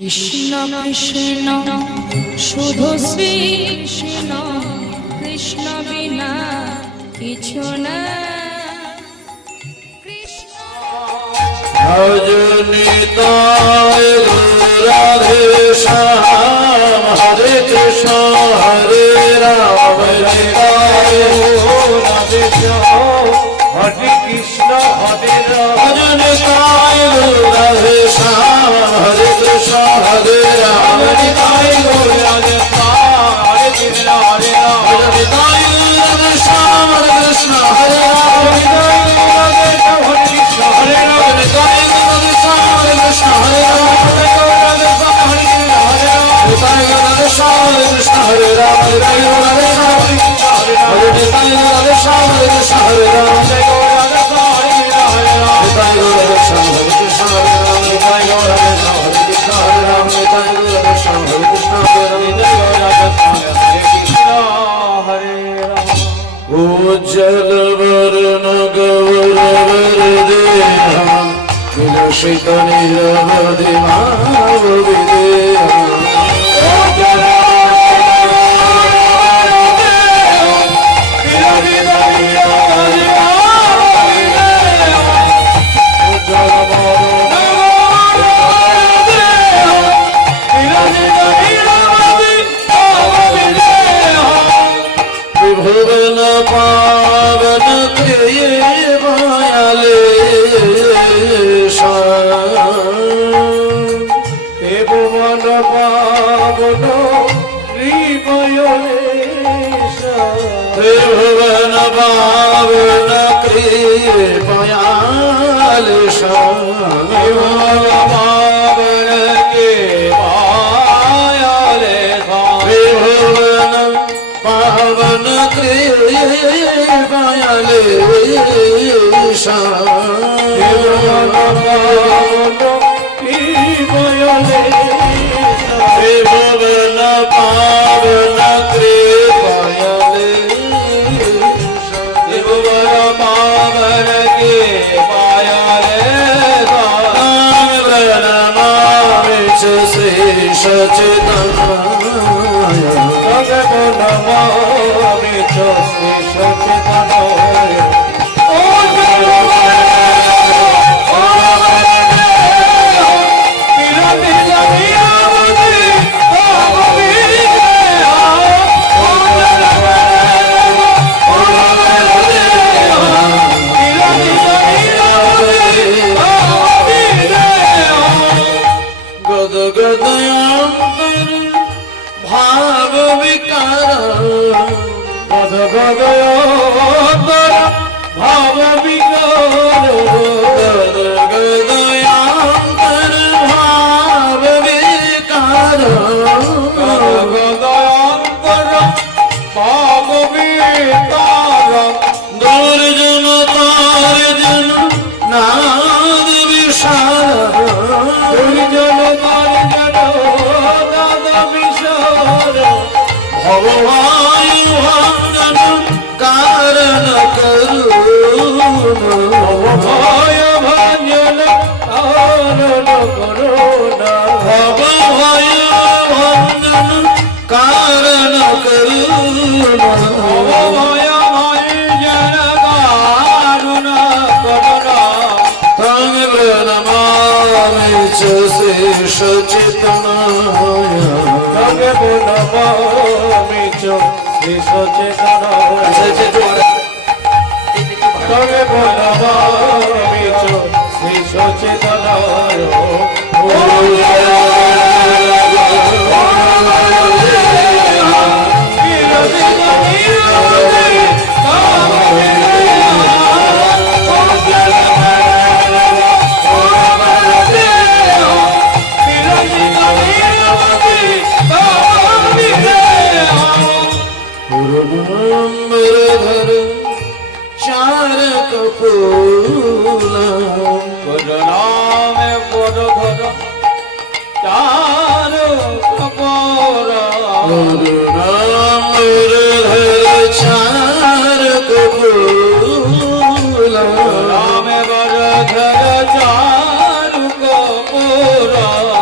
কৃষ্ণ কৃষ্ণ শুধু শ্রী কৃষ্ণ, কৃষ্ণ বিনা কিছু না। ভজনিতায় রাধে শ্যাম, হরে কৃষ্ণ হরে রাম, হরে রাধে শ্যাম, হরে কৃষ্ণ হরে রাম। ভজনিতায় রাধে শ্যাম, হরে কৃষ্ণ হরে রাম, ভজনিতায় রাধে শ্যাম, হরে কৃষ্ণ হরে রাম, ভজনিতায় রাধে শ্যাম, হরে কৃষ্ণ হরে রাম, হরে কৃষ্ণ হরে Ram, ভজনিতায় Hare Krishna Hare Rama Hare Krishna Hare Krishna Hare Rama Hare Krishna Hare Krishna Hare Rama Ujjal varna gauravar deha Shita niravadi mahavideha Vibhavana pavana kriyevayale Vibhavana pavana kriyevayale Vibhavana pavana kriyevayale Vibhavana pavana kriyevayale Vibhavana pavana kriyevayale Vibhavana pavana kriyevayale Vibhavana pavana kriyevayale Namami Shri Sachidanaya Namami Shri Sachidanaya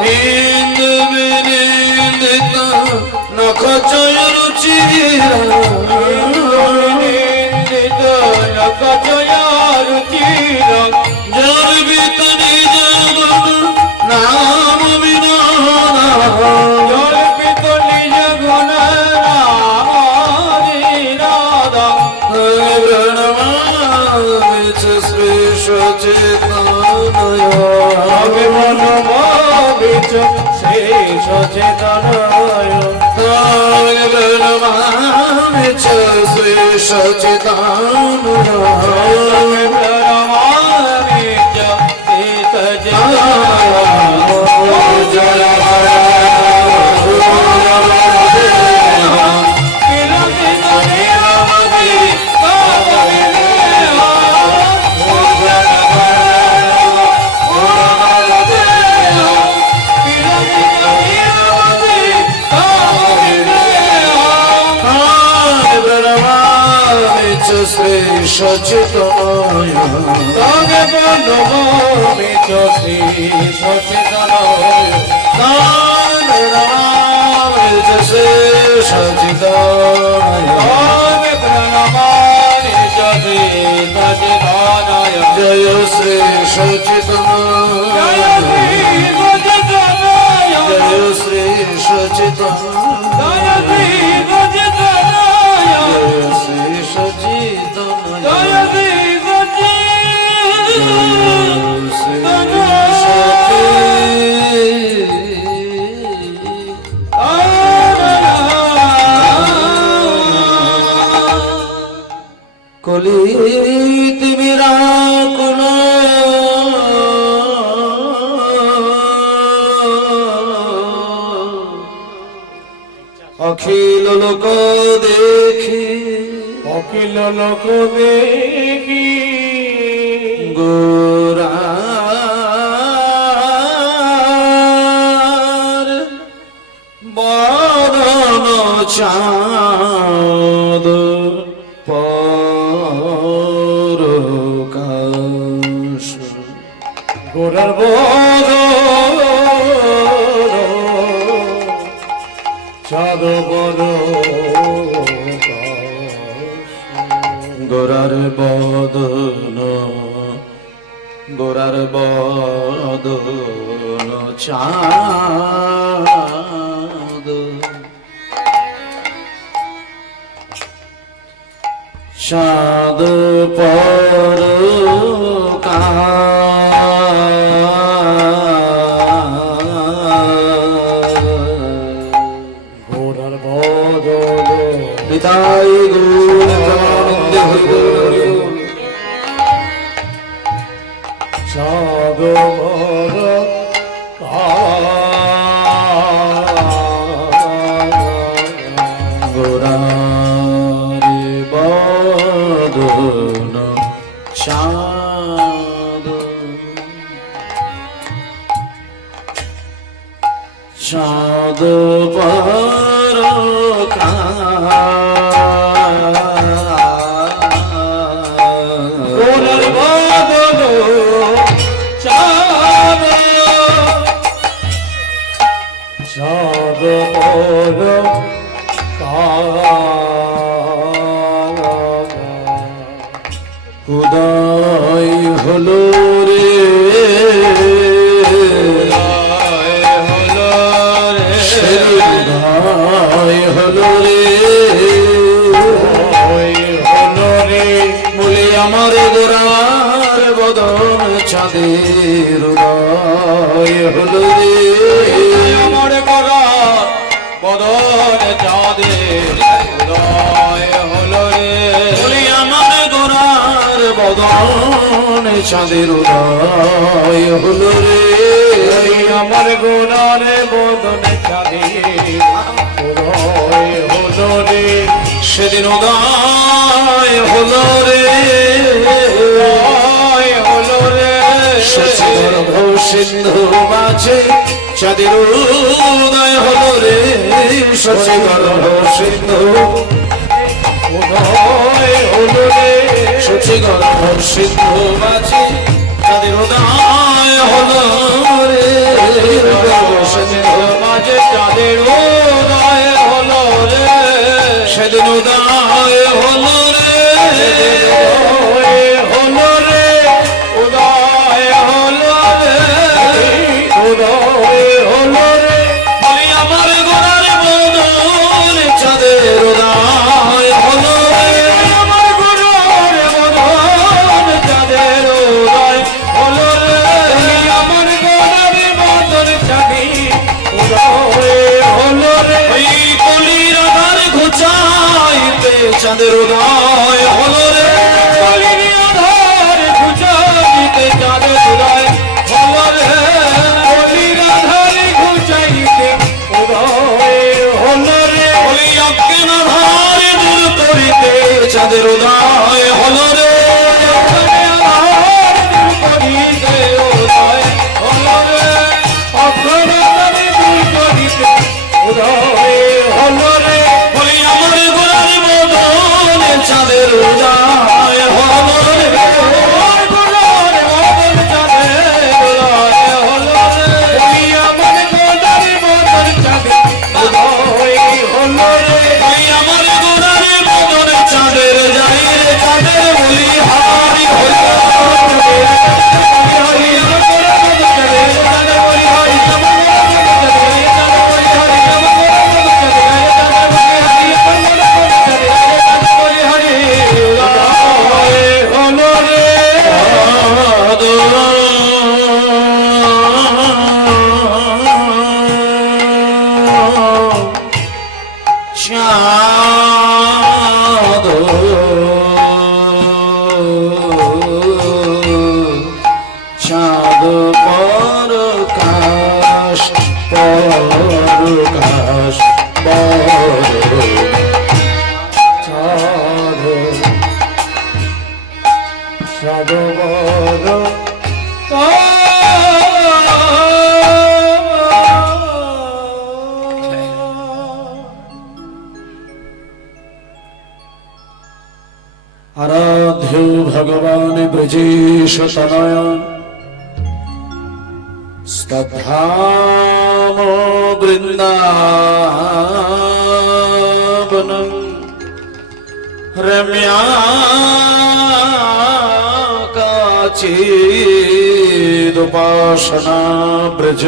Hind নখ চয়রুচিরা নিন্দিত নখ চয়রুচিরা যার বিতনি জগন নাম বিনা যার বিতনি জগন নাম বিনা প্রণমামিচ শ্রী সচেতনয় মনোভাবিচ শ্রী সচেতনয় প্রণমামিচ শ্রী সচেতনয় প্রণমামিচ শ্রী সচেতনয় জয় শ্রী সচেতনয় তাগে বন্ধমিচ শ্রী সচেতনয় তাগে রামিচ শ্রী সচেতনয় তাগে প্রণমামিচ শ্রী সচেতনয় জয় শ্রী সচেতনয় জয় শ্রী সচেতনয় কলিত বিরাকুল অখিল লোক দেখি অখিল লোক দেখি গোরার বদন চাঁদ পরকাশ গোরার বদন চাঁদ গোরার বদন গোরার বদন চাঁদ চাঁদ গোরার বদন পিতাই গুণ প্রেমানন্দে হরি চাঁদ গোরারি বদন চাঁদ চাঁদ গোরার বদন চাঁদ চাঁদ উদয় হলো রে উদয় হলো রে বলে আমার গোরার বদন চাঁদের উদয় হলো রে আমার গোরার বদন চাঁদের উদয় হলো রে বলে আমার গোরার বদন চাঁদের উদয় হলো রে আমার গোরার বদন চাঁদের উদয় হলো রে সেদিন উদয় হলো রে হলো রে সচিগর্ভ সিন্ধু মাঝে চাঁদের উদয় হলো রে সচিগর্ভ সিন্ধু উদয় হলো রে সচিগর্ভ সিন্ধু মাঝে চাঁদের উদয় হলো রে সিন্ধু মাঝে চাঁদের উদয় চাঁদের উদয় হলো রে বলির আধার ঘুচাইতে চাঁদের উদয় হলো রে বলির আধার ঘুচাইতে উদয় হলো রে বলি অজ্ঞান আধার দূর করিতে চাঁদের উদয় হলো রে চাঁদের উদয় হলো রে চাঁদের উদয় হলো রে আমার গোলার বদন চাঁদের উদয় হলো রে আমার গোলার বদন চাঁদের যাই রে চাঁদের বলি হারি হলো চাঁদ পরকাশ পরকাশ চাঁদ চাঁদ আরাধ্য ভগবান ব্রজেশ তনয় স্তধাম বৃন্দাবনম রম্যা কাচিদুপাসনা ব্রজ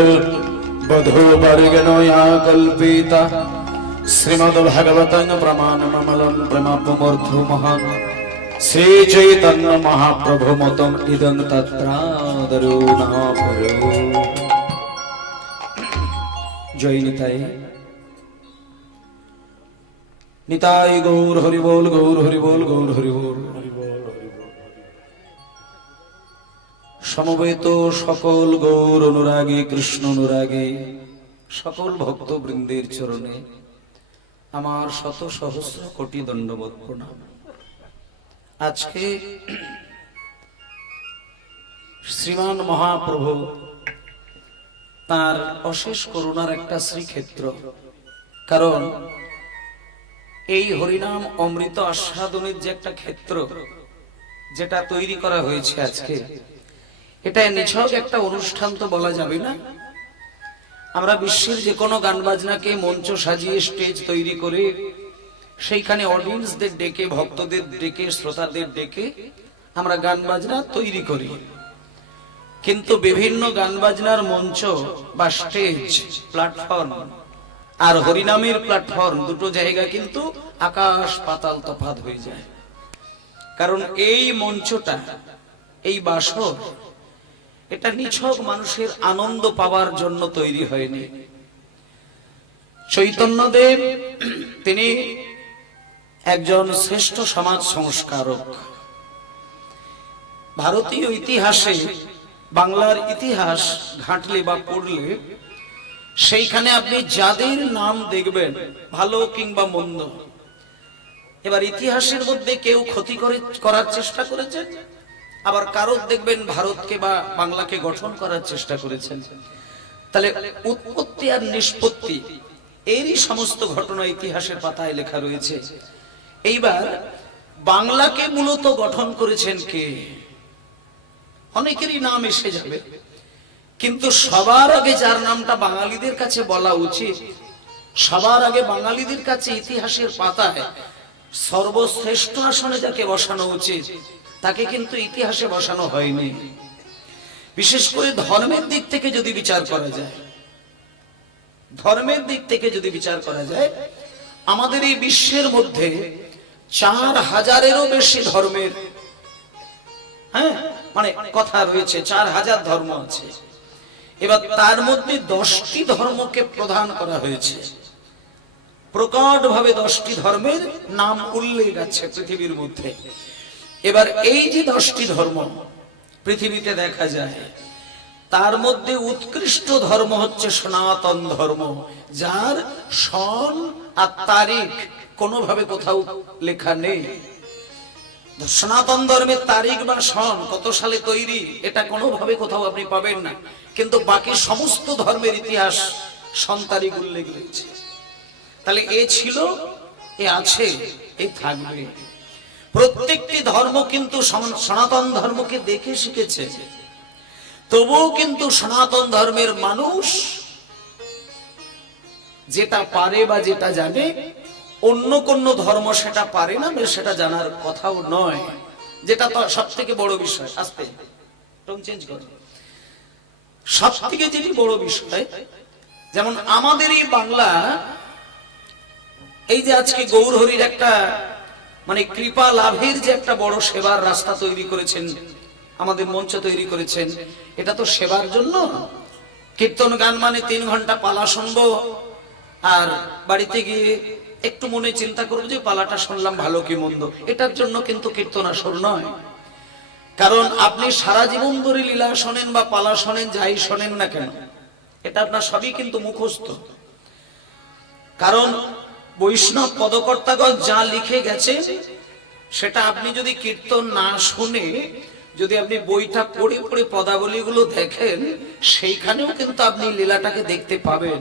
বধূবর্গণয়া কল্পিতা শ্রীমদ্ভাগবতং প্রমাণমমলং প্রেমাপমূর্ধো মহান শ্রী চৈতন্য মহাপ্রভু মতম ইদং তত্রাদরো নাপরো। জয় নিতাই নিতাই গৌর হরি বল গৌর হরি বল গৌর হরি বল সমবেত সকল গৌর অনুরাগী কৃষ্ণ অনুরাগী সকল ভক্ত বৃন্দের চরণে আমার শত সহস্র কোটি দণ্ডবত প্রণাম। আজকে শ্রীমান মহাপ্রভু তার অশেষ করুণার একটা শ্রীক্ষেত্র, কারণ এই হরিনাম অমৃত আস্বাদনের যে একটা ক্ষেত্র যেটা তৈরি করা হয়েছে আজকে, এটা নিছক একটা অনুষ্ঠান তো বলা যাবে না। আমরা বিশ্বের যে কোনো গান বাজনাকে মঞ্চ সাজিয়ে স্টেজ তৈরি করে সেইখানে অডিয়েন্সদের ডেকে, ভক্তদের ডেকে, শ্রোতাদের ডেকে আমরা গান বাজনা তৈরি করি, কিন্তু বিভিন্ন গান বাজনার মঞ্চ বা স্টেজ প্ল্যাটফর্ম আর হরিনামের প্ল্যাটফর্ম দুটো জায়গা কিন্তু আকাশ পাতাল তফাৎ হয়ে যায়। কারণ এই মঞ্চটা, এই বাসর, এটা নিছক মানুষের আনন্দ পাওয়ার জন্য তৈরি হয়নি। চৈতন্যদেব তিনি একজন শ্রেষ্ঠ সমাজ সংস্কারক। ভারতীয় ইতিহাসে, বাংলার ইতিহাস ঘাঁটলে বা পড়লে সেইখানে আপনি যাদের নাম দেখবেন, ভালো কিংবা মন্দ, এবার ইতিহাসের মধ্যে কেউ ক্ষতি করার চেষ্টা করেছেন, আবার কারো দেখবেন ভারতকে বা বাংলাকে গঠন করার চেষ্টা করেছেন। তাহলে উৎপত্তি আর নিষ্পত্তি এরই সমস্ত ঘটনা ইতিহাসের পাতায় লেখা রয়েছে। এইবার বাংলাকে মূলত গঠন করেছেন কে? অনেকেরই নাম এসে যাবে, কিন্তু সবার আগে যার নামটা বাঙালিদের কাছে বলা উচিত, সবার আগে বাঙালিদের কাছে ইতিহাসের পাতায় সর্বশ্রেষ্ঠ আসনে যাকে বসানো উচিত, তাকে কিন্তু ইতিহাসে বসানো হয়নি। বিশেষ করে ধর্মের দিক থেকে যদি বিচার করা যায়, ধর্মের দিক থেকে যদি বিচার করা যায়, আমাদের এই বিশ্বের মধ্যে 4000-এরও বেশি ধর্মের কথা রয়েছে, 4000 ধর্ম আছে। এবার তার মধ্যে 10টি ধর্মকে প্রধান করা হয়েছে। প্রকট ভাবে 10টি ধর্মের নাম উল্লেখ আছে পৃথিবীর মধ্যে। এবার এই যে 10টি ধর্ম পৃথিবীতে দেখা যায়, তার মধ্যে উৎকৃষ্ট ধর্ম হচ্ছে সনাতন ধর্ম, যার সন আর তারিখ কোনোভাবে কোথাও লেখা নেই। সনাতন ধর্মের তারিখ বা সন কত সালে তৈরি এটা কোনোভাবে কোথাও আপনি পাবেন না, কিন্তু বাকি সমস্ত ধর্মের ইতিহাস সন তারিখ উল্লেখ রয়েছে। তাহলে এ ছিল, এ আছে, এ থাকবে। প্রত্যেকটি ধর্ম কিন্তু সনাতন ধর্মকে দেখে শিখেছে, তবুও কিন্তু সনাতন ধর্মের মানুষ যেটা পারে বা যেটা জানে, অন্য কোন ধর্ম সেটা পারে না, সেটা জানার কথাও নয়, যেটা তো সব থেকে বড় বিষয়। আস্তে টোন চেঞ্জ করো। সব থেকে যেটি বড় বিষয়, যেমন আমাদের এই বাংলা, এই যে আজকে গৌরহরির একটা মানে কৃপা লাভের যে একটা বড় সেবার রাস্তা তৈরি করেছেন, আমাদের মঞ্চ তৈরি করেছেন, এটা তো সেবার জন্য। কীর্তন গান মানে 3 ঘন্টা পালা শুনবো, আর বাড়িতে গিয়ে একটু মনে চিন্তা করবো যে পালাটা শুনলাম ভালো কি মন্দ, এটার জন্য কিন্তু কীর্তন আসর নয়। কারণ আপনি সারা জীবন ধরে লীলা শোনেন বা পালা শোনেন, যাই শোনেন না কেন, এটা আপনার সবই কিন্তু মুখস্থ। কারণ বৈষ্ণব পদকর্তাগণ যা লিখে গেছে, সেটা আপনি যদি কীর্তন না শুনে যদি আপনি বইটা পড়ে পড়ে পদাবলীগুলো দেখেন, সেইখানেও কিন্তু আপনি লীলাটাকে দেখতে পাবেন।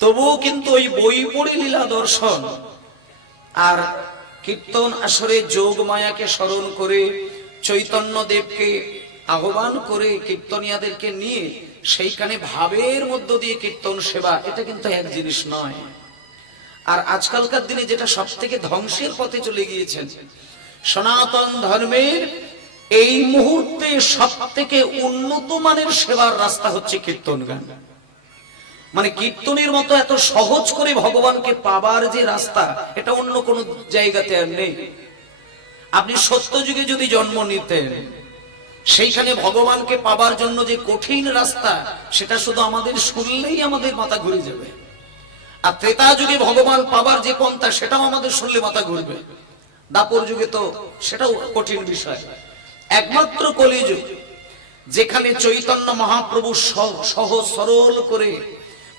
তবুও কিন্তু ওই বই পড়ে লীলা দর্শন আর কীর্তন আসরে যোগ মায়াকে স্মরণ করে, চৈতন্য দেবকে আহ্বান করে, কীর্তনিয়াদেরকে নিয়ে সেইখানে ভাবের মধ্য দিয়ে কীর্তন সেবা, এটা কিন্তু এক জিনিস নয়। আর আজকালকার দিনে যেটা সব থেকে ধ্বংসের পথে চলে গিয়েছেন, সনাতন ধর্মের এই মুহূর্তে সব থেকে উন্নত মানের সেবার রাস্তা হচ্ছে কীর্তন গান। মানে কীর্তনের মতো এত সহজ করে ভগবানকে পাবার যে রাস্তা, এটা অন্য কোন জায়গাতে আর নেই। আপনি সত্য যুগে যদি জন্ম নিতেন, সেইখানে ভগবানকে পাবার জন্য যে কঠিন রাস্তা, সেটা শুধু আমাদের শুনলেই আমাদের মাথা ঘুরে যাবে। আর ত্রেতা যুগে ভগবান পাবার যে পন্থা, সেটাও আমাদের শুনলে মাথা ঘুরবে। দাপর যুগে তো সেটাও কঠিন বিষয়। একমাত্র কলিযুগ, যেখানে চৈতন্য মহাপ্রভু সহজ সরল করে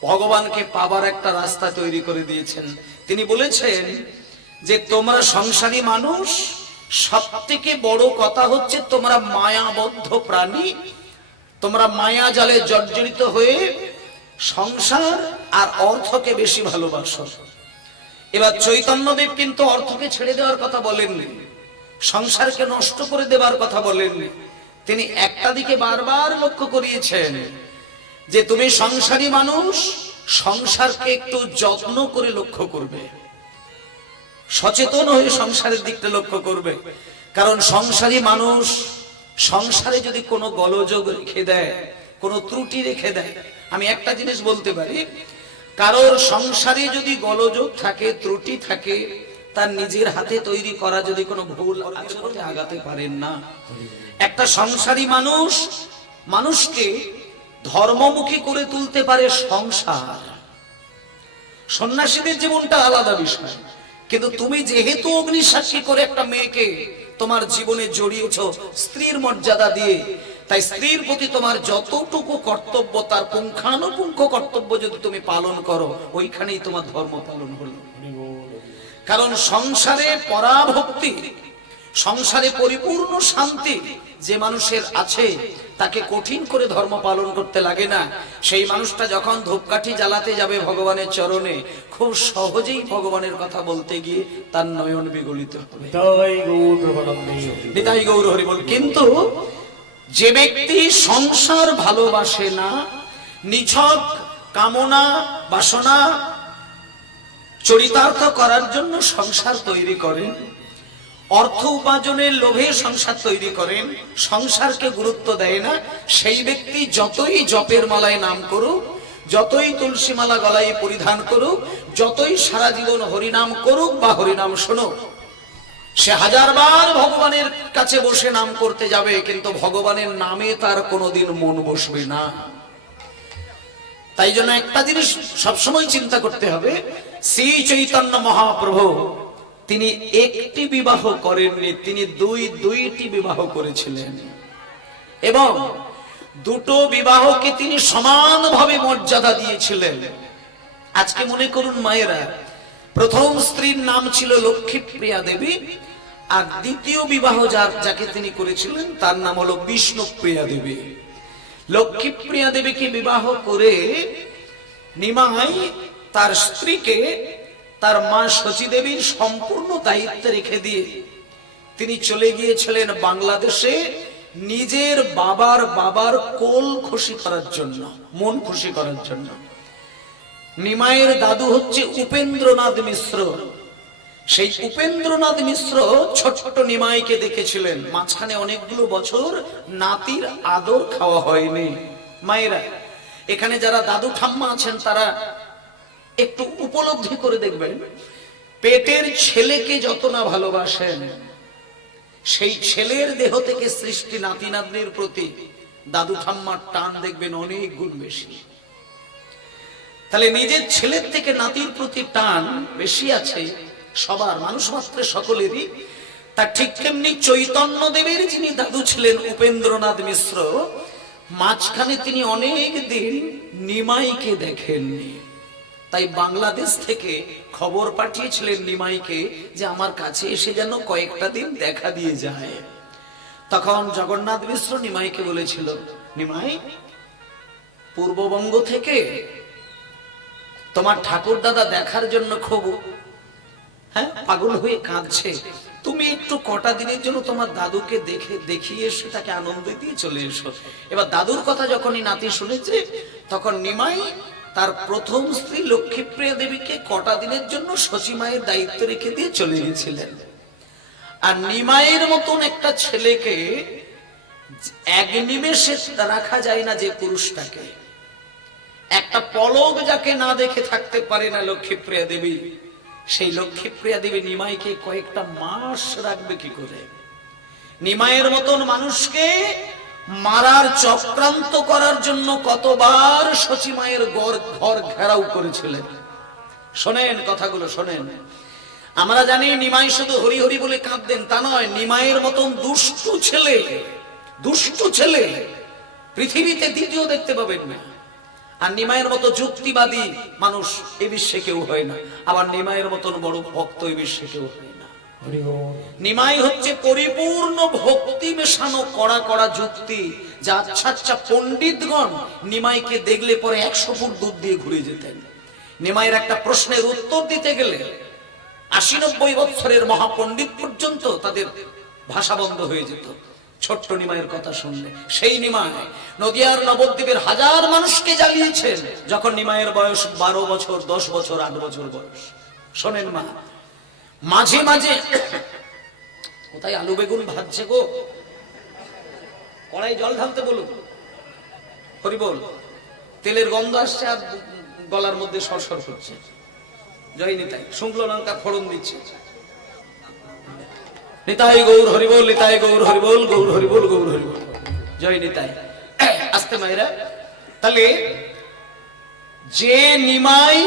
ভগবানকে পাবার একটা রাস্তা তৈরি করে দিয়েছেন। তিনি বলেছেন যে তোমরা সংসারী মানুষ, সব থেকে বড় কথা হচ্ছে তোমরা মায়াবদ্ধ প্রাণী, তোমরা মায়া জালে জর্জরিত হয়ে সংসার আর অর্থকে বেশি ভালোবাসো। এবার চৈতন্যদেব কিন্তু অর্থকে ছেড়ে দেওয়ার কথা বলেননি, সংসারকে নষ্ট করে দেবার কথা বলেননি। তিনি একটা দিকে বারবার লক্ষ্য করিয়েছেন যে তুমি সংসারী মানুষ, সংসারকে একটু যত্ন করে লক্ষ্য করবে, সচেতন হয়ে সংসারের দিকটা লক্ষ্য করবে। কারণ সংসারী মানুষ সংসারে যদি কোনো গোলযোগ রেখে দেয়, কোনো ত্রুটি রেখে দেয়, আমি একটা জিনিস বলতে পারি, কারোর সংসারে যদি গোলযোগ থাকে, ত্রুটি থাকে, তার নিজের হাতে তৈরি করা যদি কোনো ভুল আচরণে আগাতে পারেন না। একটা সংসারী মানুষ মানুষকে ধর্মমুখী করে তুলতে পারে সংসার। সন্ন্যাসীদের জীবনটা আলাদা বিষয়, কিন্তু তুমি যেহেতু অগ্নিসাক্ষী করে একটা মেয়েকে তোমার জীবনে জড়িয়েছ স্ত্রীর মর্যাদা দিয়ে, তাই স্ত্রীর প্রতি তোমার যতটুকু কর্তব্য, তার পুঙ্খানুপুঙ্খ কর্তব্য যদি তুমি পালন করো, ওইখানেই তোমার ধর্ম পালন হলো। কারণ সংসারে পরাভক্তি, সংসারে পরিপূর্ণ শান্তি যে মানুষের আছে, তাকে কঠিন করে ধর্ম পালন করতে লাগে না। সেই মানুষটা যখন ধূপকাঠি জ্বালাতে যাবে ভগবানের চরণে, খুব সহজেই ভগবানের কথা বলতে গিয়ে তার নয়ন বিগলিত হবে। নিতাই গৌর হরি বল। কিন্তু যে ব্যক্তি সংসার ভালোবাসে না, নিছক কামনা বাসনা চরিতার্থ করার জন্য সংসার তৈরি করেন, অর্থ উপার্জনের লোভে সংসার তৈরি করেন, সংসারকে গুরুত্ব দেয় না, সেই ব্যক্তি যতই জপের মালায় নাম করুক, যতই তুলসী মালা গলায় পরিধান করুক, যতই সারা জীবন হরিনাম করুক বা হরিনাম শুনুক, সে 1000 বার ভগবানের কাছে বসে নাম করতে যাবে, কিন্তু ভগবানের নামে তার কোনোদিন মন বসবে না। তাই জন্য একটা জিনিস সবসময় চিন্তা করতে হবে শ্রী চৈতন্য মহাপ্রভু তিনি একটি বিবাহ করেননি, তিনি দুইটি বিবাহ করেছিলেন এবং দুটো বিবাহকে তিনি সমানভাবে মর্যাদা দিয়েছিলেন। আজকে মনে করুন মায়েরা, প্রথম স্ত্রীর নাম ছিল লক্ষ্মীপ্রিয়া দেবী, আর দ্বিতীয় বিবাহ যাকে তিনি করেছিলেন তার নাম হলো বিষ্ণুপ্রিয়া দেবী। লক্ষ্মীপ্রিয়া দেবীকে বিবাহ করে নিমাই তার স্ত্রীকে তার মা শচী দেবীর সম্পূর্ণ দায়িত্বে রেখে দিয়ে তিনি চলে গিয়েছিলেন বাংলাদেশে নিজের বাবার কোল খুশি করার জন্য, মন খুশি করার জন্য। নিমাইয়ের দাদু হচ্ছে উপেন্দ্রনাথ মিশ্র। সেই উপেন্দ্রনাথ মিশ্র ছোট্ট নিমাইকে দেখেছিলেন। মাঝখানে অনেকগুলো বছর নাতির আদর খাওয়া হয়নি। মায়েরা, এখানে যারা দাদু ঠাম্মা আছেন তারা একটু উপলব্ধি করে দেখবেন, পেটের ছেলেকে যত না ভালোবাসেন, সেই ছেলের দেহ থেকে সৃষ্টি নাতি নাতনির প্রতি দাদু ঠাম্মার টান দেখবেন অনেক গুণ বেশি। তাহলে নিজের ছেলের থেকে নাতির প্রতি টান বেশি আছে সবার, মানুষ মাত্র সকলেরই। তা ঠিক তেমনি চৈতন্য দেবের যিনি দাদু ছিলেন উপেন্দ্রনাথ মিশ্র, মাঝখানে তিনি অনেক দিন নিমাইকে দেখেননি। তাই বাংলাদেশ থেকে খবর পাঠিয়েছিলেন নিমাইকে যে আমার কাছে এসে যেন কয়েকটা দিন দেখা দিয়ে যায়। তখন জগন্নাথ মিশ্র নিমাইকে বলেছিল, নিমাই, পূর্ববঙ্গ থেকে তোমার ঠাকুর দাদা দেখার জন্য খুব পাগল হয়ে কাঁদছে, তুমি একটু কটা দিনের জন্য তোমার দাদুকে দেখিয়ে এসে তাকে আনন্দ দিয়ে চলে এসো। এবার দাদুর কথা যখনই নাতি শুনেছে, তখন নিমাই তার প্রথম স্ত্রী লক্ষ্মীপ্রিয়া দেবীকে কটা দিনের জন্য শচী মায়ের দায়িত্ব রেখে দিয়ে চলে গেছিলেন। আর নিমাইয়ের মতন একটা ছেলেকে এক নিমেষে রাখা যায় না, যে পুরুষটাকে একটা পলক যাকে না দেখে থাকতে পারে না লক্ষ্মীপ্রিয়া দেবী, সেই লক্ষ্মীপ্রিয়া দেবী নিমাইকে কয়েকটা মাস রাখবে কি করে? নিমাইয়ের মতন মানুষকে মারার চক্রান্ত করার জন্য কতবার শচী মায়ের ঘর ঘেরাও করেছিলেন। শোনেন কথাগুলো, শোনেন। আমরা জানি নিমাই শুধু হরি হরি বলে কাঁদতেন তা নয়, নিমাইয়ের মতন দুষ্টু ছেলে পৃথিবীতে দ্বিতীয় দেখতে পাবেন না। আর নিমাইয়ের মতো যুক্তিবাদী মানুষ এ বিশ্বে কেউ হয় না, আবার নিমাইয়ের মতন বড় ভক্ত এ বিশ্বে কেউ হয় না। নিমাই হচ্ছে পরিপূর্ণ ভক্তি মেশানো কড়া কড়া যুক্তি, যা আচ্ছা পণ্ডিতগণ নিমাইকে দেখলে পরে 100 ফুট দূর দিয়ে ঘুরে যেতেন। নিমাইয়ের একটা প্রশ্নের উত্তর দিতে গেলে 80-90 বছরের মহাপণ্ডিত পর্যন্ত তাদের ভাষা বন্ধ হয়ে যেত ছোট্ট নিমাইয়ের কথা শুনলে। সেই নিমাই নদিয়ার নবদ্বীপের হাজার মানুষকে জ্বালিয়েছেন যখন নিমাইয়ের বয়স 12 বছর, 10 বছর, 8 বছর বয়স। শোনেন মা, মাঝে মাঝে কোথায় আলু বেগুন ভাজছে গো, কড়াই জল ঢালতে বলুন, হরি বল। তেলের গন্ধ আসছে আর গলার মধ্যে সরসর করছে। জয় নিতাই। শুকনো লঙ্কা ফোড়ন দিচ্ছে। নিতাই গৌর হরি বল, নিতাই গৌর হরি বল, গৌর হরি বল, গৌর হরি বল। জয় নিতাই। আস্তে মায়েরা, তাহলে যে নিমাই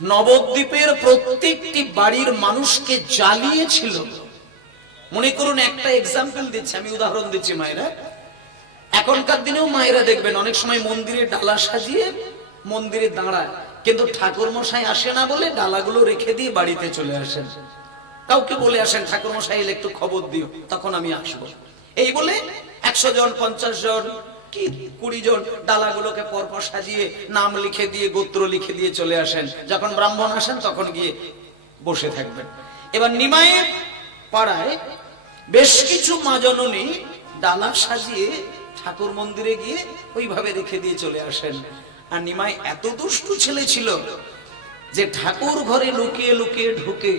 নবদ্বীপের প্রত্যেকটি বাড়ির মানুষকে জ্বালিয়েছিল, মনে করুন একটা এক্সাম্পল দিচ্ছি, আমি উদাহরণ দিচ্ছি মায়েরা। এখনকার দিনেও মায়েরা দেখবেন অনেক সময় মন্দিরে ডালা সাজিয়ে মন্দিরে দাঁড়ায়, কিন্তু ঠাকুর মশাই আসে না বলে ডালাগুলো রেখে দিয়ে বাড়িতে চলে আসেন। কাউকে বলে আসেন ঠাকুর মশাই এলে একটু খবর দিও, তখন আমি আসবো। এই বলে 100 জন, 50 জন কি 20 জন ডালাগুলোকে পরপর সাজিয়ে নাম লিখে দিয়ে, গোত্র লিখে দিয়ে চলে আসেন। যখন ব্রাহ্মণ আসেন তখন গিয়ে বসে থাকবেন। এবার নিমাইয়ের পাড়ায় বেশ কিছু মা জননী ডালা সাজিয়ে ঠাকুর মন্দিরে গিয়ে ওইভাবে রেখে দিয়ে চলে আসেন। আর নিমাই এত দুষ্টু ছেলে ছিল যে ঠাকুর ঘরে লুকিয়ে লুকিয়ে ঢুকে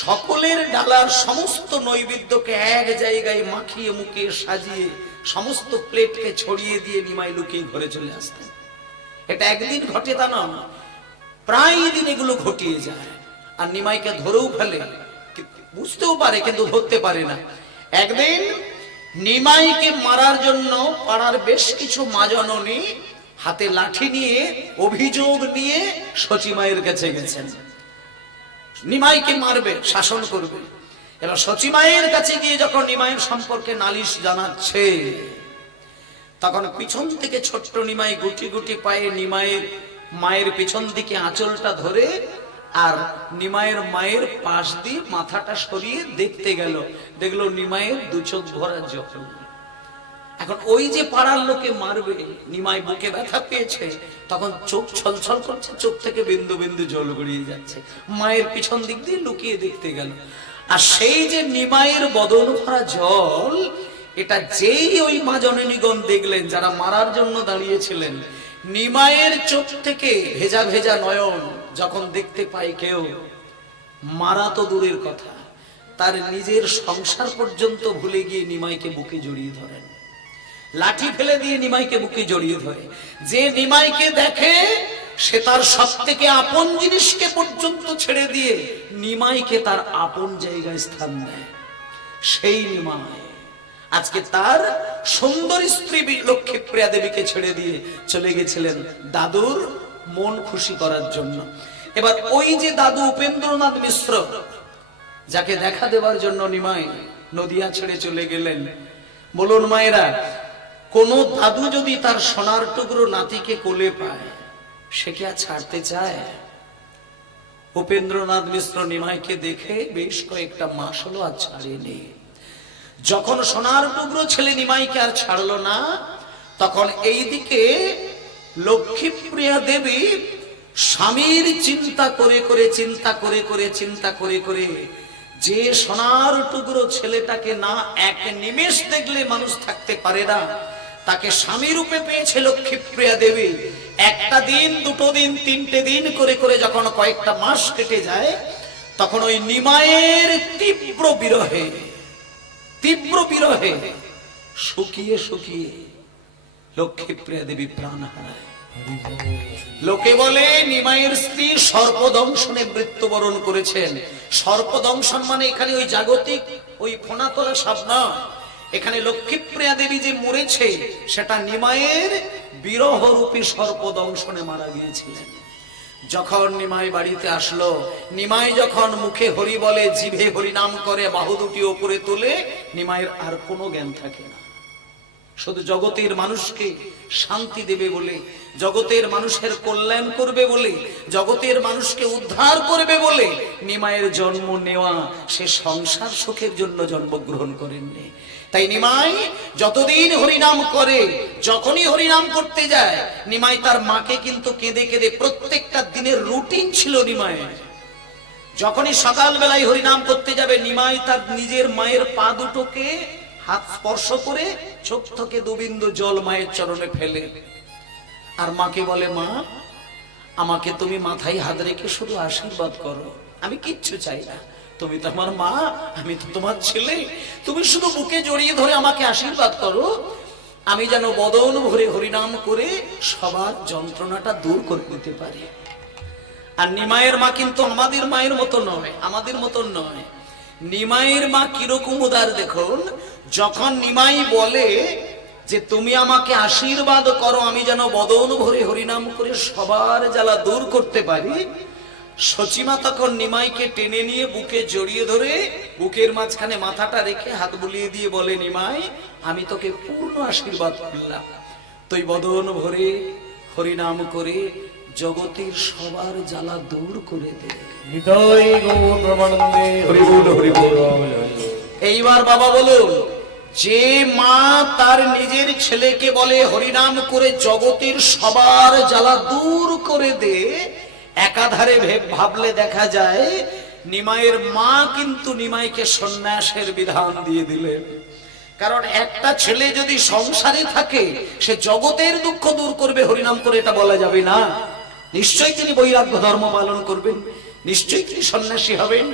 সকলের ডালার সমস্ত নৈবেদ্যকে এক জায়গায় মাখিয়ে মুখিয়ে সাজিয়ে সমস্ত প্লেটকে ছড়িয়ে দিয়ে নিমাই লুকিয়ে ঘরে চলে আসতেন। এটা একদিন ঘটে তা না, প্রায় দিন এগুলো ঘটিয়ে যায়। আর নিমাইকে ধরেও ফেলে, বুঝতেও পারে কিন্তু ধরতে পারে না। একদিন নিমাইকে মারার জন্য পাড়ার বেশ কিছু মা জননী হাতে লাঠি নিয়ে অভিযোগ নিয়ে সচিমায়ের কাছে গেছেন, নিমাইকে মারবে, শাসন করবে। এবার সচিমায়ের কাছে গিয়ে যখন নিমাইয়ের সম্পর্কে নালিশ জানাচ্ছে, তখন পিছন থেকে ছোট্ট নিমাই গুটি গুটি পায়ে নিমাইয়ের মায়ের পিছন দিকে আঁচলটা ধরে আর নিমাইয়ের মায়ের পাশ দিয়ে মাথাটা সরিয়ে দেখতে গেল, দেখলো নিমাইয়ের দু চোখ ভরা জল। এখন ওই যে পাড়ার লোকে মারবে, নিমাই বুকে ব্যথা পেয়েছে, তখন চোখ ছলছল করছে, চোখ থেকে বিন্দু বিন্দু জল গড়িয়ে যাচ্ছে। মায়ের পিছন দিক দিয়ে লুকিয়ে দেখতে গেল, আর সেই যে নিমাইয়ের বদন ভরা জল, এটা যেই ওই মা জননীগণ দেখলেন যারা মারার জন্য দাঁড়িয়েছিলেন, নিমাইয়ের চোখ থেকে ভেজা ভেজা নয়ন যখন দেখতে পায় কেউ, মারা তো দূরের কথা, তার নিজের সংসার পর্যন্ত ভুলে গিয়ে নিমাইকে বুকে জড়িয়ে ধরেন, লাঠি ফেলে দিয়ে নিমাইকে বুকে জড়িয়ে ধরে। যে নিমাইকে দেখে সে তার সব থেকে আপন জিনিসকে পর্যন্ত ছেড়ে দিয়ে নিমাইকে তার আপন জায়গায় স্থান দেয়। সেই নিমাই আজকে তার সুন্দর স্ত্রী লক্ষ্মীপ্রিয়া দেবীকে ছেড়ে দিয়ে চলে গেছিলেন দাদুর মন খুশি করার জন্য। এবার ওই যে দাদু উপেন্দ্রনাথ মিশ্র, যাকে দেখা দেওয়ার জন্য নিমাই নদিয়া ছেড়ে চলে গেলেন, বলুন মায়েরা, কোন দাদু যদি তার সোনার টুকরো নাতিকে কোলে পায়, সে কি আর ছাড়তে চায়? উপেন্দ্রনাথ মিশ্র নিমাইকে দেখে বেশ কয়েকটা মাস হলো আর ছাড়েনি। যখন সোনার টুকরো ছেলে নিমাইকে আর ছাড়লো না, তখন এইদিকে লক্ষ্মীপ্রিয়া দেবী স্বামীর চিন্তা করে করে যে সোনার টুকরো ছেলেটাকে না এক নিমেষ দেখলে মানুষ থাকতে পারে না, তাকে স্বামী রূপে পেয়েছে লক্ষ্মীপ্রিয়া দেবী। একটা দিন, দুটো দিন, তিনটে দিন করে করে যখন কয়েকটা মাস কেটে যায়, তখন ওই নিমাইয়ের তীব্র বিরহে শুকিয়ে শুকিয়ে লক্ষ্মীপ্রিয়া দেবী প্রাণ হারায়। লোকে বলে নিমাইয়ের স্ত্রী সর্পদংশনে মৃত্যুবরণ করেছেন। সর্পদংশন মানে এখানে ওই জাগতিক ওই ফোনা তোলা সাপ না, এখানে লক্ষ্মীপ্রিয়া দেবী যে মরেছে সেটা নিমাইয়ের বিরহরূপী সর্পদংশনে মারা গিয়েছিলেন। যখন নিমাই বাড়িতে আসলো, নিমাই যখন মুখে হরি বলে, জিভে হরি নাম করে, বাহু দুটি উপরে তুলে, নিমাইয়ের আর কোনো জ্ঞান থাকে না। শুধু জগতের মানুষকে শান্তি দেবে বলে, জগতের মানুষের কল্যাণ করবে বলে, জগতের মানুষকে উদ্ধার করবে বলে নিমাইয়ের জন্ম নেওয়া, সে সংসার সুখের জন্য জন্মগ্রহণ করেননি। তাই নিমাই যতদিন হরিনাম করে, যখনই হরিনাম করতে যায়, নিমাই তার মাকে কিন্তু কেঁদে কেঁদে, প্রত্যেকটা দিনের রুটিন ছিল নিমাইয়ের। যখনই সকালবেলায় হরিনাম করতে যাবে, নিমাই তার নিজের মায়ের পা দুটোকে হাত স্পর্শ করে চোখ থেকে দুবিন্দু জল মায়ের চরণে ফেলে আর মাকে বলে, মা, আমাকে তুমি মাথায় হাত রেখে শুধু আশীর্বাদ করো, আমি কিচ্ছু চাই না, তুমি তো আমার মা, আমি তো তোমার ছেলে, তুমি শুধু বুকে জড়িয়ে ধরে আমাকে আশীর্বাদ করো, আমি যেন বদন ভরে হরিনাম করে সবার যন্ত্রণাটা দূর করে দিতে পারি। আর নিমাইয়ের মা কিন্তু আমাদের মায়ের মতো নয়, আমাদের মতন নয়। নিমাইয়ের মা কিরকম উদার দেখুন, যখন নিমাই বলে যে তুমি আমাকে আশীর্বাদ করো, আমি যেন বদন ভরে হরিনাম করে সবার জ্বালা দূর করতে পারি, সচিমা তখন নিমাইকে টেনে নিয়ে বুকে জড়িয়ে ধরে বুকের মাঝখানে মাথাটা রেখে হাত বুলিয়ে দিয়ে বলে, নিমাই, আমি তোকে পূর্ণ আশীর্বাদ করলাম, তুই বদন ভরে হরিনাম করে জগতের সবার জ্বালা দূর করে দে। এইবার বাবা বলুন, যে মা তার নিজের ছেলেকে বলে হরিনাম করে জগতের সবার জ্বালা দূর করে দে, একাধারে ভাবলে দেখা যায় নিমাইয়ের মা কিন্তু নিমাইকে সন্ন্যাসের বিধান দিয়ে দিলেন। কারণ একটা ছেলে যদি সংসারে থাকে, সে জগতের দুঃখ দূর করবে হরিনাম করে, এটা বলা যাবে না। নিশ্চয়ই তিনি বৈরাগ্য ধর্ম পালন করবেন, নিশ্চয়ই তিনি সন্ন্যাসী হবেন।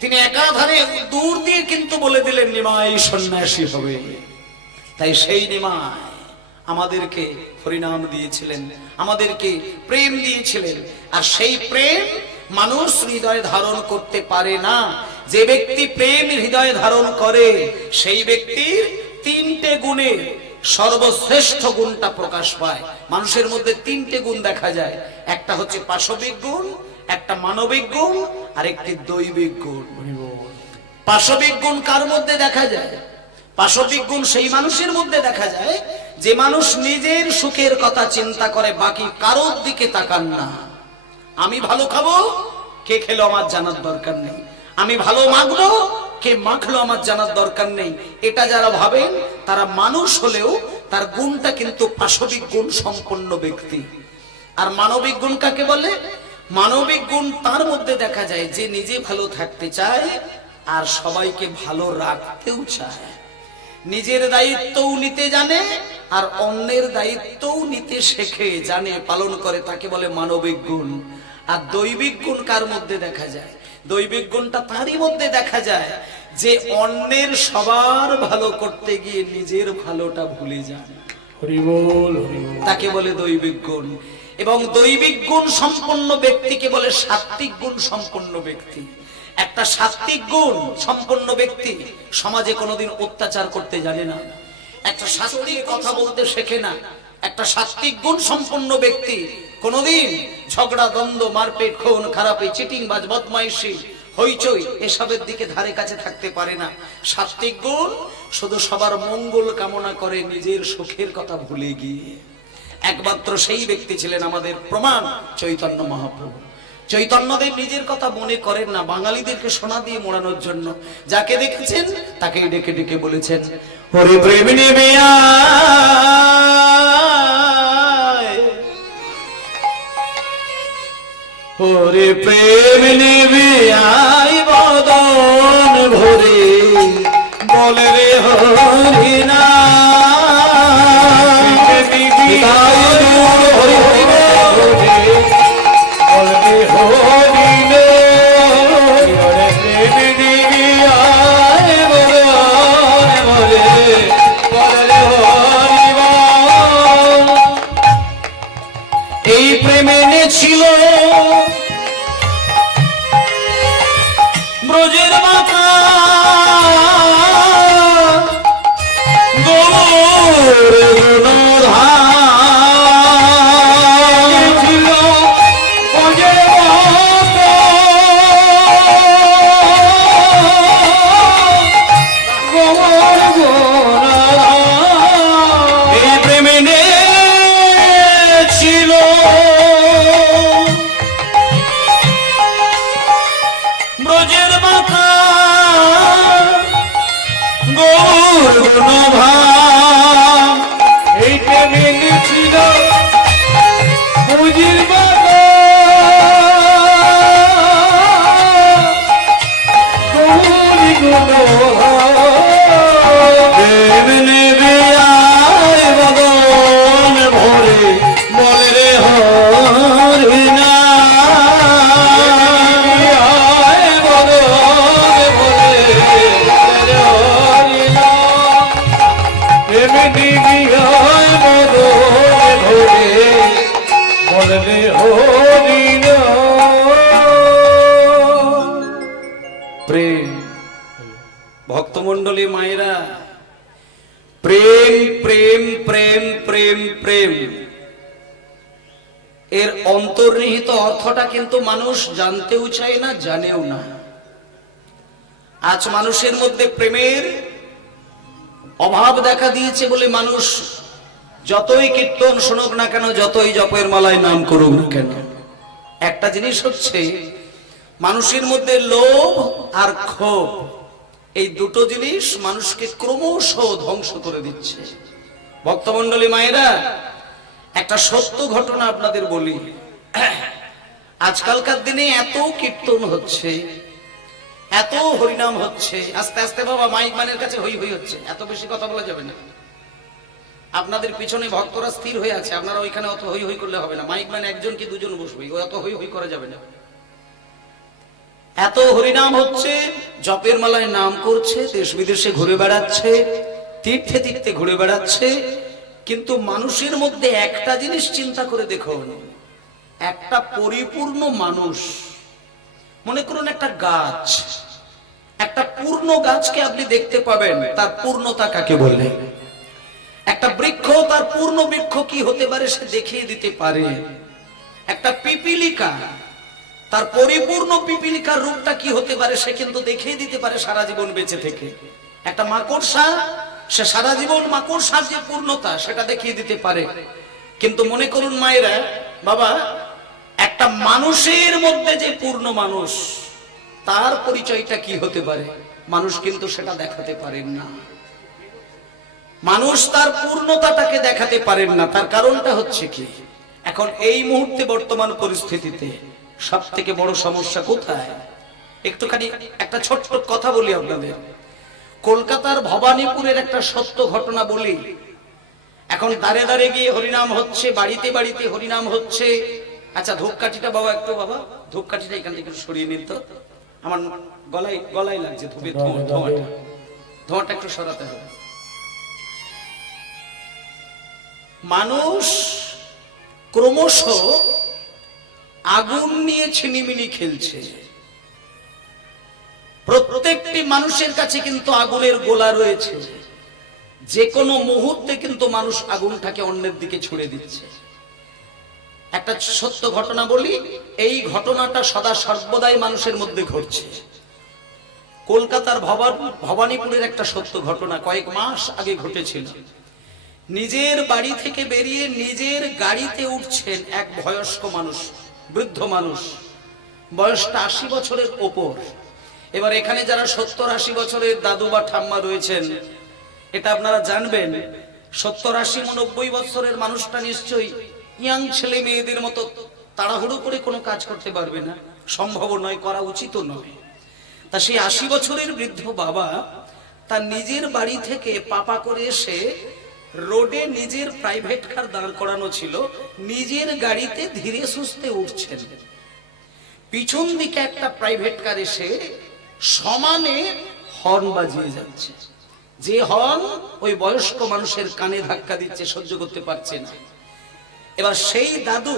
তিনি একাধারে দূর দিয়ে কিন্তু বলে দিলেন নিমাই সন্ন্যাসী হবে। তাই সেই নিমাই আমাদেরকে হরিনাম দিয়েছিলেন, আমাদেরকে প্রেম দিয়েছিলেন। আর সেই প্রেম মানুষ হৃদয়ে ধারণ করতে পারে না। যে ব্যক্তি প্রেম হৃদয়ে ধারণ করে, সেই ব্যক্তির তিনটে গুণে সর্বশ্রেষ্ঠ গুণটা প্রকাশ পায়। মানুষের মধ্যে তিনটে গুণ দেখা যায়, একটা হচ্ছে পাশবিক গুণ, একটা মানবিক গুণ, আর একটি দৈবিক গুণ। পাশবিক গুণ কার মধ্যে দেখা যায়? পাশবিক গুণ সেই মানুষের মধ্যে দেখা যায় যে মানুষ নিজের সুখের কথা চিন্তা করে, বাকি কারোর দিকে তাকান না। আমি ভালো খাবো, কে খেলো আমার জানার দরকার নেই। আমি ভালো মাখবো, কে মাখলো আমার জানার দরকার নেই। এটা যারা ভাবেন তারা মানুষ হলেও তার গুণটা কিন্তু পাশবিক গুণ সম্পন্ন ব্যক্তি। আর মানবিক গুণ কাকে বলে? মানবিক গুণ তার মধ্যে দেখা যায় যে নিজে ভালো থাকতে চায় আর সবাইকে ভালো রাখতেও চায়, নিজের দায়িত্বও নিতে জানে আর অন্যের দায়িত্বও নিতে শেখে, জানে, পালন করে, তাকে বলে মানবিক গুণ। আর দৈবিক গুণ কার মধ্যে দেখা যায়? দৈবিক গুণটা তারই মধ্যে দেখা যায় যে অন্যের সবার ভালো করতে গিয়ে নিজের ভালোটা ভুলে যায়, হরি বল হরি বল। তাকে বলে দৈবিক গুণ। এবং দৈবিক গুণ সম্পন্ন ব্যক্তিকে বলে সাত্ত্বিক গুণ সম্পন্ন ব্যক্তি। একটা সাত্ত্বিক গুণ সম্পন্ন ব্যক্তি সমাজে কোনোদিন অত্যাচার করতে জানে না, একটা সাত্ত্বিক কথা বলতে শেখে না। একটা সাত্ত্বিক গুণ সম্পন্ন ব্যক্তি কোনোদিন ঝগড়া, দ্বন্দ্ব, মারপিট, খুন খারাপি, চিটিংবাজ, বদমাইশি, হইচই এসবের দিকে ধারে কাছে থাকতে পারে না। সাত্ত্বিক গুণ শুধু সবার মঙ্গল কামনা করে, নিজের সুখের কথা ভুলে গিয়ে। একমাত্র সেই ব্যক্তি ছিলেন আমাদের প্রমাণ চৈতন্য মহাপ্রভু। চৈতন্যদেব নিজের কথা মনে করেন না, বাঙালিদেরকে সোনা দিয়ে মোড়ানোর জন্য যাকে দেখেছেন তাকেই ডেকে ডেকে বলেছেন, হরি প্রেম নেবে আয়, হরি প্রেম নেবে আয়, বদন ভরে বলে রে হরি না। এই প্রেমে ছিল ব্রজের মাতা প্রেম। ভক্তমণ্ডলী মায়েরা, প্রেম প্রেম প্রেম প্রেম প্রেম এর অন্তর্নিহিত অর্থটা কিন্তু মানুষ জানতেও চায় না, জানেও না। আজ মানুষের মধ্যে প্রেমের অভাব দেখা দিয়েছে বলে মানুষ যতই কীর্তন শুনুক না কেন, যতই জপের মালায় নাম করুক না কেন, একটা জিনিস হচ্ছে মানুষের মধ্যে লোভ আর ক্ষোভ, এই দুটো জিনিস মানুষকে ক্রমশ ধ্বংস করে দিচ্ছে। ভক্তমণ্ডলী মায়েরা, একটা সত্য ঘটনা আপনাদের বলি। আজকালকার দিনে এত কীর্তন হচ্ছে, এত হরিনাম হচ্ছে, আস্তে আস্তে বাবা মাইক মানের কাছে হই হই হচ্ছে, এত বেশি কথা বলা যাবে না। আপনাদের পিছনে ভক্তরা স্থির হয়ে আছে, আপনারা ওইখানে অত হই হই করলে হবে না। মাইক মানে একজন কি দুজন বসবে, অত হই হই করা যাবে না। এত হরিনাম হচ্ছে, জপের মালায় নাম করছে, দেশ বিদেশে ঘুরে বেড়াচ্ছে, তীর্থে তীর্থে ঘুরে বেড়াচ্ছে, কিন্তু মানুষের মধ্যে একটা জিনিস চিন্তা করে দেখুন, একটা পরিপূর্ণ মানুষ, মনে করুন একটা গাছ, একটা পূর্ণ গাছকে আপনি দেখতে পাবেন, তার পূর্ণতা কাকে বলে? একটা বৃক্ষ তার পূর্ণ বৃক্ষ কি হতে পারে সে দেখিয়ে দিতে পারে। একটা পিপিলিকা তার পরিপূর্ণ পিপিলিকার রূপটা কি হতে পারে সে কিন্তু দেখিয়ে দিতে পারে সারা জীবন বেঁচে থেকে। একটা মাকড়সা সে সারা জীবন মাকড়সার যে পূর্ণতা সেটা দেখিয়ে দিতে পারে। কিন্তু মনে করুন মায়েরা, বাবা, একটা মানুষের মধ্যে যে পূর্ণ মানুষ তার পরিচয়টা কি হতে পারে মানুষ কিন্তু সেটা দেখাতে পারেন না। মানুষ তার পূর্ণতাটাকে দেখাতে পারেন না। তার কারণটা হচ্ছে কি, এখন এই মুহূর্তে বর্তমান পরিস্থিতিতে সব থেকে বড় সমস্যা কোথায়? একটুখানি একটা ছোট্ট কথা বলি আপনাদের। কলকাতার ভবানীপুরের একটা সত্য ঘটনা বলি। এখন দাঁড়ে দাঁড়ে গিয়ে হরিনাম হচ্ছে, বাড়িতে বাড়িতে হরিনাম হচ্ছে। আচ্ছা, ধূপকাঠিটা বাবা একটু, বাবা ধূপকাঠিটা এখান থেকে সরিয়ে নিন তো, আমার গলায় লাগছে ধূপের ধোঁয়াটা একটু সরাতে হবে। মানুষ ক্রমশ আগুন নিয়ে ছিনিমিনি খেলছে। প্রত্যেকটি মানুষের কাছে কিন্তু আগুনের গোলা রয়েছে। যে কোনো মুহূর্তে কিন্তু মানুষ আগুনটাকে অন্যের দিকে ছুড়ে দিচ্ছে। একটা সত্য ঘটনা বলি, এই ঘটনাটা সদা সর্বদাই মানুষের মধ্যে ঘটছে। কলকাতার ভবানীপুরের একটা সত্য ঘটনা কয়েক মাস আগে ঘটেছিল। নিজের বাড়ি থেকে বেরিয়ে নিজের গাড়িতে উঠছেন এক বয়স্ক মানুষ, বৃদ্ধ মানুষ, বয়সটা 80 বছরের ওপর। এবার এখানে যারা 70-80 বছরের দাদু বা ঠাম্মা রয়েছেন এটা আপনারা জানবেন, 70-80-90 বছরের মানুষটা নিশ্চয়ই ইয়াং ছেলে মেয়েদের মতো তাড়াহুড়ো করে কোনো কাজ করতে পারবে না, সম্ভব নয়, করা উচিত নয়। তা সেই 80 বছরের বৃদ্ধ বাবা তার নিজের বাড়ি থেকে পাপা করে এসে রোডে নিজের প্রাইভেট কার দাঁড় করানো ছিল, নিজের গাড়িতে ধীরে সুস্থে উঠছেন। পিছন দিকে একটা প্রাইভেট কার এসে সমানে হর্ন বাজিয়ে যাচ্ছে। যে হর্ন ওই বয়স্ক মানুষের কানে ধাক্কা দিচ্ছে, সহ্য করতে পারছে না। এবার সেই দাদু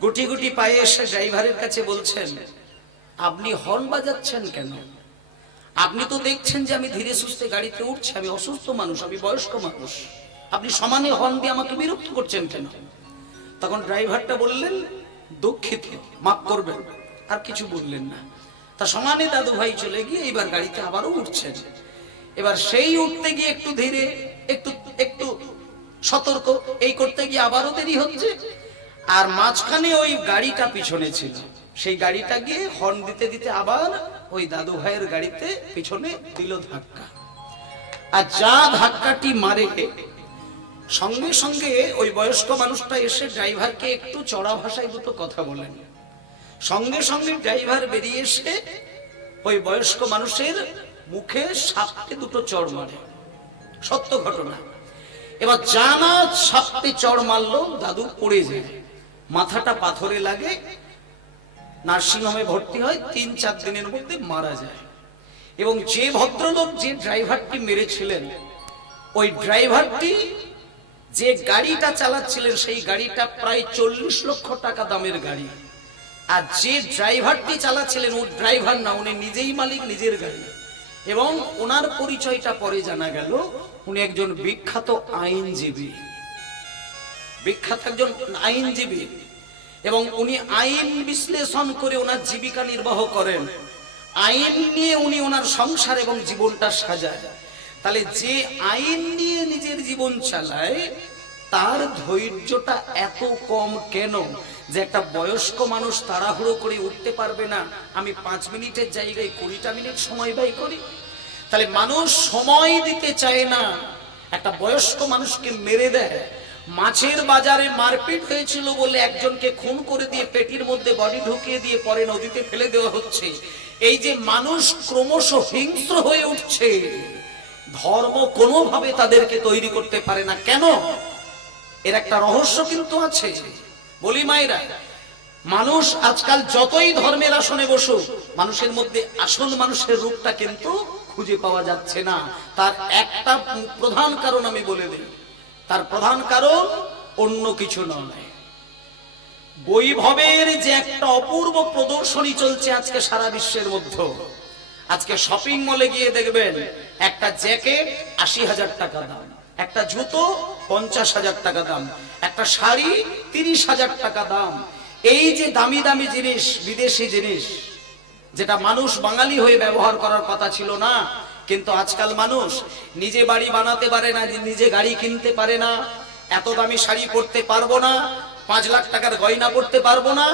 গুটি গুটি পায়ে এসে ড্রাইভারের কাছে বলছেন, আপনি হর্ন বাজাচ্ছেন কেন? আপনি তো দেখছেন যে আমি ধীরে সুস্থে গাড়িতে উঠছি, আমি অসুস্থ মানুষ, আমি বয়স্ক মানুষ, আপনি সমানে হর্ন দিয়ে আমাকে বিরক্ত করছেন কেন? তখন ড্রাইভারটা বললেন, দুঃখিত, মাফ করবেন, আর কিছু বললেন না। তা সমানে দাদু ভাই চলে গিয়ে এবার গাড়িতে আবারও উঠছেন। এবার সেই উঠতে গিয়ে একটু ধীরে, একটু সতর্ক, এই করতে গিয়ে আবারও দেরি হচ্ছে। আর মাঝখানে ওই গাড়িটা পিছনে ছিল, সেই গাড়িটা গিয়ে হর্ন দিতে দিতে আবার ওই দাদু ভাইয়ের গাড়িতে পিছনে দিল ধাক্কা। আর যা ধাক্কাটি মারে, সঙ্গে সঙ্গে ওই বয়স্ক মানুষটা এসে ড্রাইভারকে একটু চড়া ভাষায় দুটো কথা বলেন। সঙ্গে সঙ্গে ড্রাইভার বেরিয়ে এসে ওই বয়স্ক মানুষের মুখে সাপটে দুটো চড় মারে। সত্য ঘটনা। এবার জানা সাপটে চড় মারলো, দাদু পড়ে যায়, মাথাটা পাথরে লাগে, নার্সিংহোমে ভর্তি হয়, 3-4 দিনের মধ্যে মারা যায়। এবং যে ভদ্রলোক যে ড্রাইভারটি মেরেছিলেন, ওই ড্রাইভারটি যে গাড়িটা চালাচ্ছিলেন সেই গাড়িটা প্রায় 40 লক্ষ টাকা দামের গাড়ি। আর যে ড্রাইভারটি চালাচ্ছিলেন ও ড্রাইভার না, উনি নিজেই মালিক নিজের গাড়ি। এবং ওনার পরিচয়টা পরে জানা গেল, উনি একজন বিখ্যাত আইনজীবী, বিখ্যাত একজন আইনজীবী। এবং উনি আইন বিশ্লেষণ করে ওনার জীবিকা নির্বাহ করেন। আইন নিয়ে উনি ওনার সংসার এবং জীবনটা সাজায়। তাহলে যে আইন নিয়ে নিজের জীবন চালায় তার ধৈর্যটা এত কম কেন যে একটা বয়স্ক মানুষ তাড়াহুড়ো করে উঠতে পারবে না, আমি 5 মিনিটের জায়গায় 20টা মিনিট সময় ব্যয় করি। তাহলে মানুষ সময় দিতে চায় না, একটা বয়স্ক মানুষকে মেরে দেয়। মাছের বাজারে মারপিট হয়েছিল বলে একজনকে খুন করে দিয়ে পেটির মধ্যে বডি ঢুকিয়ে দিয়ে পরে নদীতে ফেলে দেওয়া হচ্ছে। এই যে মানুষ ক্রমশ হিংস্র হয়ে উঠছে, ধর্ম কোনোভাবে তাদেরকে তৈরি করতে পারে না। কেন? এর একটা রহস্য কিন্তু আছে। বলি মায়েরা, মানুষ আজকাল যতই ধর্মের আসনে বসুক, মানুষের মধ্যে আসল মানুষের রূপটা কিন্তু খুঁজে পাওয়া যাচ্ছে না। তার একটা প্রধান কারণ আমি বলে দিই, তার প্রধান কারণ অন্য কিছু নয়। বৈভবের যে একটা অপূর্ব প্রদর্শনী চলছে আজকে সারা বিশ্বের মধ্যে। আজকে শপিং মলে গিয়ে দেখবেন একটা জ্যাকেট 80,000 টাকা দাম, একটা জুতো 50,000 টাকা দাম, একটা শাড়ি 30,000 টাকা দাম। এই যে দামি দামি জিনিস, বিদেশি জিনিস, যেটা মানুষ বাঙালি হয়ে ব্যবহার করার কথা ছিল না, কিন্তু আজকাল মানুষ নিজে বাড়ি বানাতে পারে না, নিজে গাড়ি কিনতে পারে না, এত দামি শাড়ি পরতে পারবো না, 5 লাখ টাকার গয়না পরতে পারবো না।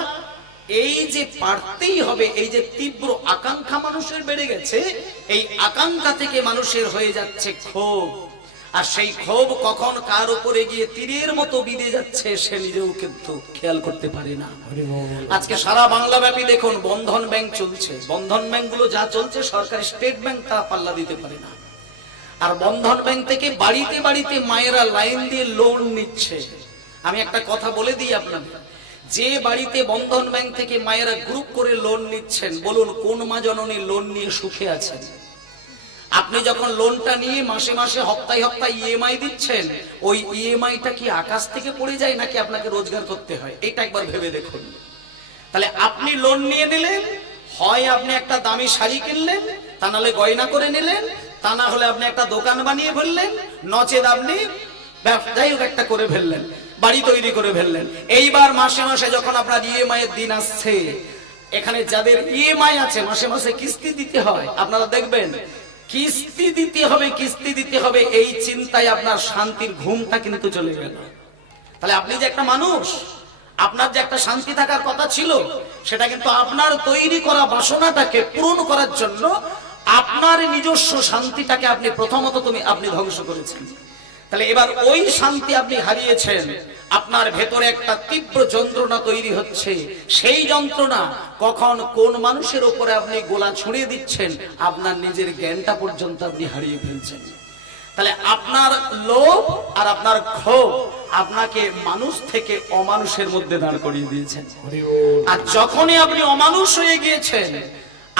এই যে পারতেই হবে, এই যে তীব্র আকাঙ্ক্ষা মানুষের বেড়ে গেছে, এই আকাঙ্ক্ষা থেকে মানুষের হয়ে যাচ্ছে ক্ষোভ। আর সেই ক্ষোভ কখন কার উপরে গিয়ে তীরের মতো বিঁধে যাচ্ছে সে নিজেও কিন্তু খেয়াল করতে পারে না। আজকে সারা বাংলা ব্যাপী দেখুন বন্ধন ব্যাংক চলছে, বন্ধন ব্যাংক গুলো যা চলছে সরকারি স্টেট ব্যাংক তা পাল্লা দিতে পারে না। আর বন্ধন ব্যাংক থেকে বাড়িতে বাড়িতে মায়েরা লাইন দিয়ে লোন নিচ্ছে। আমি একটা কথা বলে দিই আপনাদের, যে বাড়িতে বন্ধন ব্যাংক থেকে মায়েরা গ্রুপ করে লোন নিচ্ছেন, বলুন কোন মা জননী লোন নিয়ে সুখে আছেন? আপনি যখন লোনটা নিয়ে মাসে মাসে হপ্তায় হপ্তায় ইএমআই দিচ্ছেন, ওই ইএমআইটা কি আকাশ থেকে পড়ে যায় নাকি আপনাকে রোজগার করতে হয়? এটা একবার ভেবে দেখুন। তাহলে আপনি লোন নিয়ে নিলেন, হয় আপনি একটা দামি শাড়ি কিনলেন, তা নাহলে গয়না করে নিলেন, তা না হলে আপনি একটা দোকান বানিয়ে ফেললেন, নচেত আপনি ব্যবসায়ী একটা করে ফেললেন, বাড়ি তৈরি করে ফেললেন। এইবার মাসে মাসে যখন আপনার ইএমআই এর দিন আসছে, এখানে যাদের ইএমআই আছে মাসে মাসে কিস্তি দিতে হয়, আপনারা দেখবেন কিস্তি দিতে হবে, কিস্তি দিতে হবে, এই চিন্তায় আপনার শান্তির ঘুমটা কিন্তু চলে গেল। তাহলে আপনি যে একটা মানুষ, আপনার যে একটা শান্তি থাকার কথা ছিল, সেটা কিন্তু আপনার তৈরি করা বাসনাটাকে পূরণ করার জন্য আপনার নিজস্ব শান্তিটাকে আপনি প্রথমত আপনি ধ্বংস করেছেন। তাহলে এবার ওই শান্তি আপনি হারিয়েছেন, আপনার ভেতরে একটা তীব্র যন্ত্রণা তৈরি হচ্ছে। সেই যন্ত্রণা কখন কোন মানুষের উপরে আপনি গোলা ছুঁড়ে দিচ্ছেন, আপনার নিজের জ্ঞানটা পর্যন্ত আপনি হারিয়ে ফেলছেন। তাহলে আপনার লোভ আর আপনার ক্ষোভ আপনাকে মানুষ থেকে অমানুষের মধ্যে দাঁড় করিয়ে দিয়েছেন। আর যখনই আপনি অমানুষ হয়ে গিয়েছেন,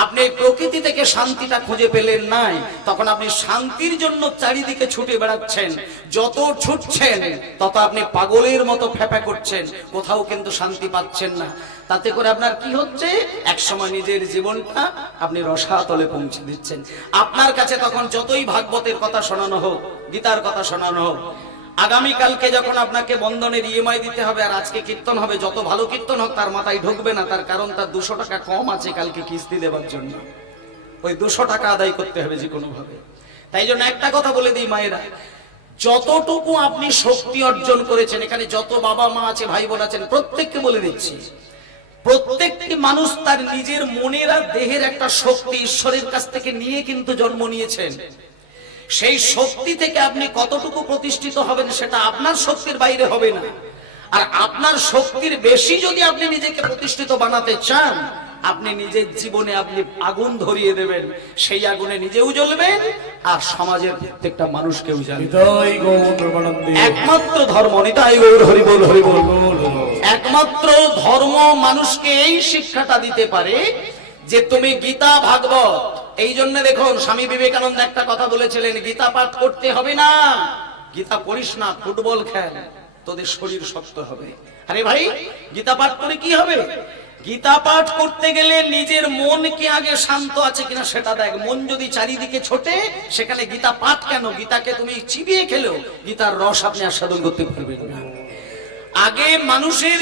আপনি প্রকৃতি থেকে শান্তিটা খুঁজে পেলেন নাই, তখন আপনি শান্তির জন্য চারিদিকে ছুটে বেড়াচ্ছেন। যত ছুটছেন তত আপনি পাগলের মতো ফেঁপে করছেন, কোথাও কিন্তু শান্তি পাচ্ছেন না। তাতে করে আপনার কি হচ্ছে, একসময় নিজের জীবনটা আপনি রসাতলে পৌঁছে দিচ্ছেন। আপনার কাছে তখন যতই ভাগবতের কথা শোনানো হোক, গীতার কথা শোনানো হোক, আগামীকালকে যখন আপনাকে বন্ধনের ইএমআই দিতে হবে, আর আজকে কীর্তন হবে, যত ভালো কীর্তন হোক তার মাথায় ঢুকবে না, তার কারণ তার 200 টাকা কম আছে কালকে কিস্তি দেওয়ার জন্য, ওই 200 টাকা আদায় করতে হবে যে কোনো ভাবে। তাই জন্য একটা কথা বলে দিই মায়েরা, যতটুকু আপনি শক্তি অর্জন করেছেন, এখানে যত বাবা মা আছে, ভাই বোন আছেন, প্রত্যেককে বলে দিচ্ছি, প্রত্যেকটি মানুষ তার নিজের মনের আর দেহের একটা শক্তি ঈশ্বরের কাছ থেকে নিয়ে কিন্তু জন্ম নিয়েছেন। সেই শক্তি থেকে আপনি কতটুকু প্রতিষ্ঠিত হবেন সেটা আপনার শক্তির বাইরে হবে না। আর আপনার শক্তির বেশি যদি আপনি নিজেকে প্রতিষ্ঠিত বানাতে চান, আপনি নিজের জীবনে আপনি আগুন ধরিয়ে দেবেন, সেই আগুনে নিজেও জ্বলবেন আর সমাজের প্রত্যেকটা মানুষকেও জ্বালাবেন। একমাত্র ধর্ম, নিতাই গৌর হরি বল, হরি বল। একমাত্র ধর্ম মানুষকে এই শিক্ষাটা দিতে পারে যে তুমি গীতা ভাগবত, এই জন্য দেখুন স্বামী বিবেকানন্দ একটা কথা বলেছিলেন, গীতা পাঠ করতে হবে না, গীতা পড়িস না, ফুটবল খেল, তোদের শরীর শক্ত হবে। আরে ভাই, গীতা পাঠ করে কি হবে? গীতা পাঠ করতে গেলে নিজের মন কি আগে শান্ত আছে কিনা সেটা দেখ। মন যদি চারিদিকে ছোটে, সেখানে গীতা পাঠ কেন? গীতাকে তুমি চিবিয়ে খেলেও গীতার রস আপনি আস্বাদন করতে পারবেন না। আগে মানুষের